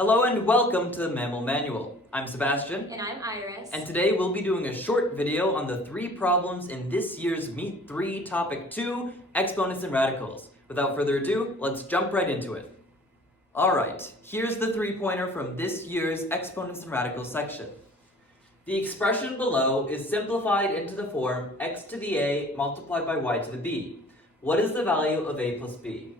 Hello and welcome to the MAML Manual. I'm Sebastian. And I'm Iris. And today we'll be doing a short video on the 3 problems in this year's Meet 3 Topic 2, Exponents and Radicals. Without further ado, let's jump right into it. Alright, here's the 3-pointer from this year's Exponents and Radicals section. The expression below is simplified into the form x to the a multiplied by y to the b. What is the value of a plus b?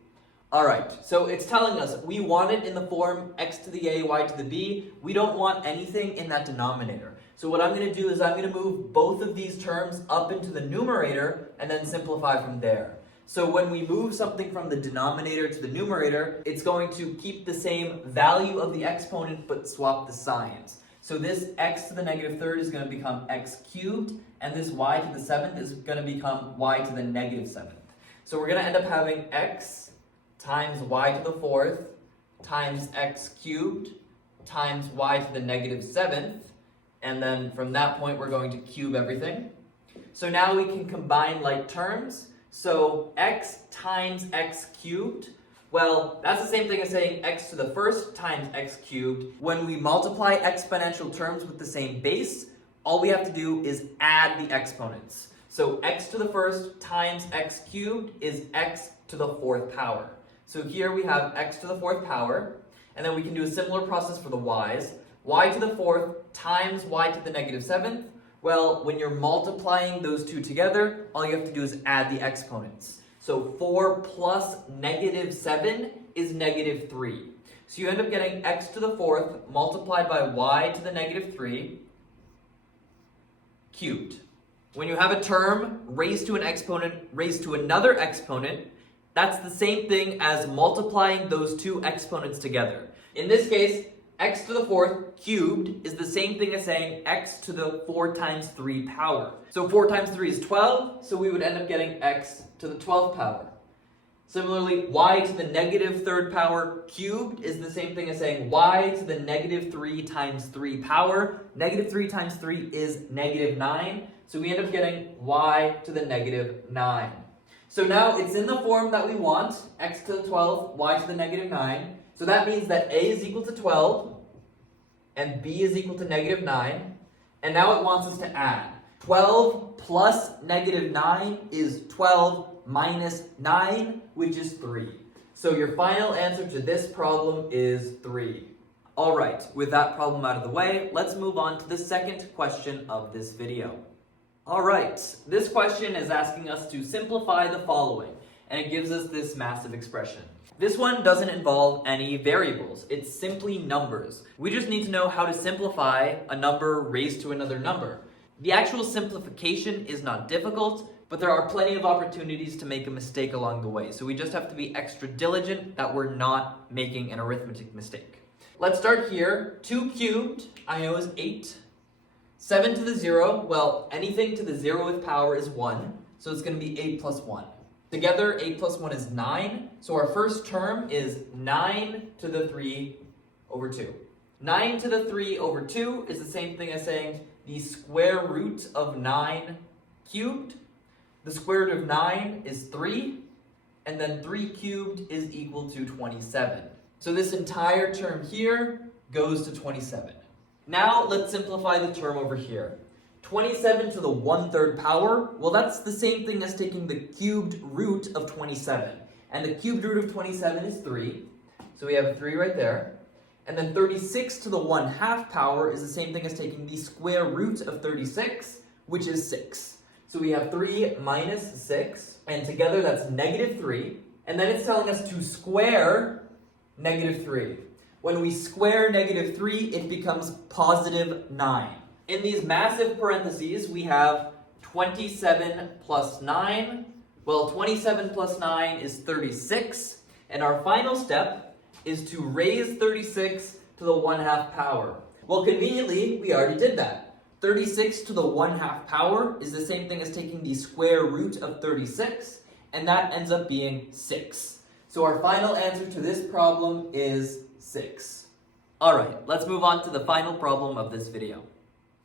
Alright, so it's telling us we want it in the form x to the a, y to the b. We don't want anything in that denominator. So what I'm going to do is I'm going to move both of these terms up into the numerator and then simplify from there. So when we move something from the denominator to the numerator, it's going to keep the same value of the exponent but swap the signs. So this x to the negative third is going to become x cubed, and this y to the seventh is going to become y to the negative seventh. So we're going to end up having x times y to the fourth times x cubed times y to the negative seventh, and then from that point we're going to cube everything. So now we can combine like terms. So x times x cubed, well, that's the same thing as saying x to the first times x cubed. When we multiply exponential terms with the same base, all we have to do is add the exponents. So x to the first times x cubed is x to the fourth power. So here we have x to the fourth power, and then we can do a similar process for the y's. Y to the fourth times y to the negative seventh. Well, when you're multiplying those two together, all you have to do is add the exponents. So 4 plus negative 7 is negative 3. So you end up getting x to the fourth multiplied by y to the negative 3 cubed. When you have a term raised to an exponent raised to another exponent, that's the same thing as multiplying those two exponents together. In this case, x to the fourth cubed is the same thing as saying x to the 4 times 3 power. So 4 times 3 is 12, so we would end up getting x to the 12th power. Similarly, y to the negative third power cubed is the same thing as saying y to the negative 3 times 3 power. Negative 3 times 3 is negative 9, so we end up getting y to the negative 9. So now it's in the form that we want, x to the 12th, y to the negative 9. So that means that a is equal to 12, and b is equal to negative 9. And now it wants us to add. 12 plus negative 9 is 12 minus 9, which is 3. So your final answer to this problem is 3. Alright, with that problem out of the way, let's move on to the second question of this video. Alright, this question is asking us to simplify the following, and it gives us this massive expression. This one doesn't involve any variables, it's simply numbers. We just need to know how to simplify a number raised to another number. The actual simplification is not difficult, but there are plenty of opportunities to make a mistake along the way, so we just have to be extra diligent that we're not making an arithmetic mistake. Let's start here. 2 cubed, I know, is 8. 7 to the 0, well, anything to the 0th power is 1, so it's going to be 8 plus 1. Together, 8 plus 1 is 9, so our first term is 9 to the 3 over 2. 9 to the 3 over 2 is the same thing as saying the square root of 9 cubed. The square root of 9 is 3, and then 3 cubed is equal to 27. So this entire term here goes to 27. Now let's simplify the term over here. 27 to the 1/3 power, well, that's the same thing as taking the cubed root of 27. And the cubed root of 27 is 3, so we have a 3 right there. And then 36 to the 1/2 power is the same thing as taking the square root of 36, which is 6. So we have 3 minus 6, and together that's negative 3. And then it's telling us to square negative 3. When we square negative 3, it becomes positive 9. In these massive parentheses, we have 27 plus 9. Well, 27 plus 9 is 36. And our final step is to raise 36 to the 1/2 power. Well, conveniently, we already did that. 36 to the 1/2 power is the same thing as taking the square root of 36, and that ends up being 6. So our final answer to this problem is 6. Alright, let's move on to the final problem of this video.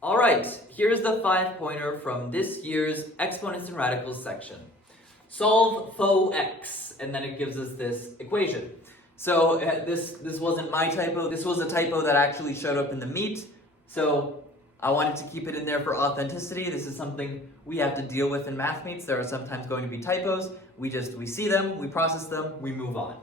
Alright, here's the 5-pointer from this year's Exponents and Radicals section. Solve faux x, and then it gives us this equation. So this wasn't my typo. This was a typo that actually showed up in the meet. So I wanted to keep it in there for authenticity. This is something we have to deal with in math meets. There are sometimes going to be typos. We see them, we process them, we move on.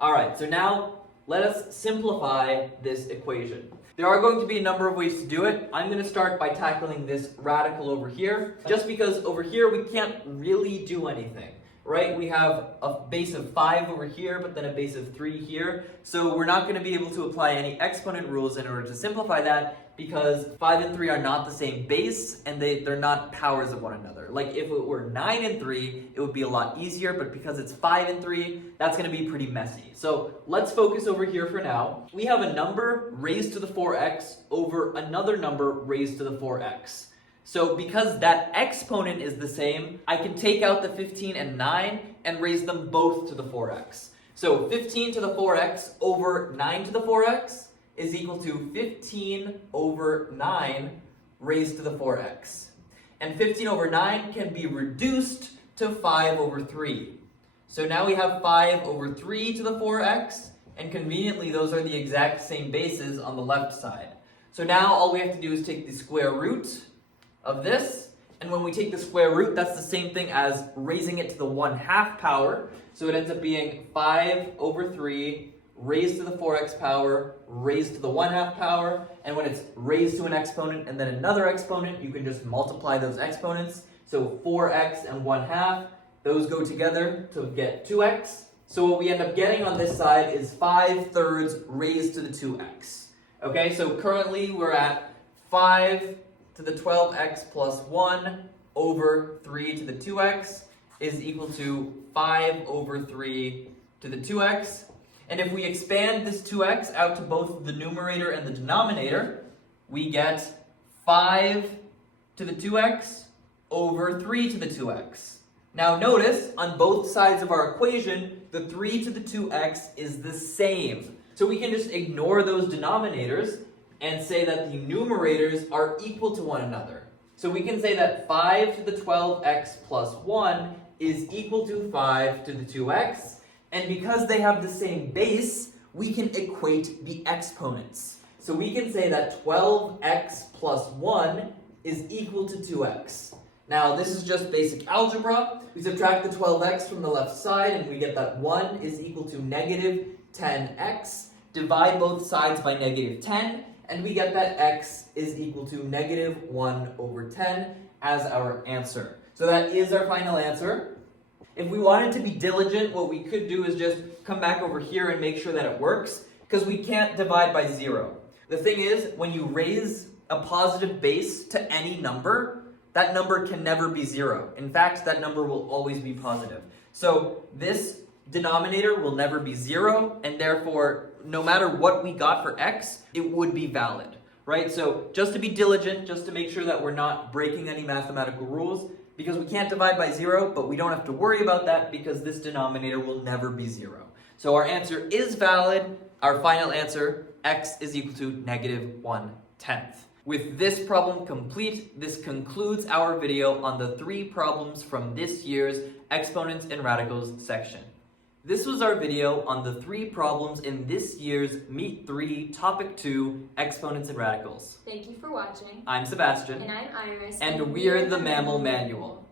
All right, so now let us simplify this equation. There are going to be a number of ways to do it. I'm going to start by tackling this radical over here, just because over here we can't really do anything, right? We have a base of 5 over here, but then a base of 3 here. So we're not going to be able to apply any exponent rules in order to simplify that, because 5 and 3 are not the same base, and they're not powers of one another. Like if it were 9 and 3, it would be a lot easier, but because it's 5 and 3, that's going to be pretty messy. So let's focus over here for now. We have a number raised to the 4x over another number raised to the 4x. So because that exponent is the same, I can take out the 15 and 9 and raise them both to the 4x. So 15 to the 4x over 9 to the 4x is equal to 15 over 9 raised to the 4x. And 15 over 9 can be reduced to 5 over 3. So now we have 5 over 3 to the 4x, and conveniently those are the exact same bases on the left side. So now all we have to do is take the square root of this, and when we take the square root, that's the same thing as raising it to the 1/2 power. So it ends up being 5 over 3 raised to the 4x power, raised to the 1/2 power, and when it's raised to an exponent and then another exponent, you can just multiply those exponents. So 4x and 1/2, those go together to get 2x. So what we end up getting on this side is 5/3 raised to the 2x. Okay, so currently we're at 5 to the 12x plus 1 over 3 to the 2x is equal to 5 over 3 to the 2x. And if we expand this 2x out to both the numerator and the denominator, we get 5 to the 2x over 3 to the 2x. Now notice, on both sides of our equation, the 3 to the 2x is the same. So we can just ignore those denominators and say that the numerators are equal to one another. So we can say that 5 to the 12x plus 1 is equal to 5 to the 2x. And because they have the same base, we can equate the exponents. So we can say that 12x plus 1 is equal to 2x. Now this is just basic algebra. We subtract the 12x from the left side and we get that 1 is equal to negative 10x. Divide both sides by negative 10 and we get that x is equal to negative 1 over 10 as our answer. So that is our final answer. If we wanted to be diligent, what we could do is just come back over here and make sure that it works, because we can't divide by 0. The thing is, when you raise a positive base to any number, that number can never be 0. In fact, that number will always be positive. So this denominator will never be 0, and therefore, no matter what we got for x, it would be valid, right? So just to be diligent, just to make sure that we're not breaking any mathematical rules, because we can't divide by 0, but we don't have to worry about that because this denominator will never be 0. So our answer is valid. Our final answer, x is equal to negative 1/10. With this problem complete, this concludes our video on the 3 problems from this year's Exponents and Radicals section. This was our video on the 3 problems in this year's Meet 3 Topic 2 Exponents and Radicals. Thank you for watching. I'm Sebastian. And I'm Iris. And we're the MAML Manual.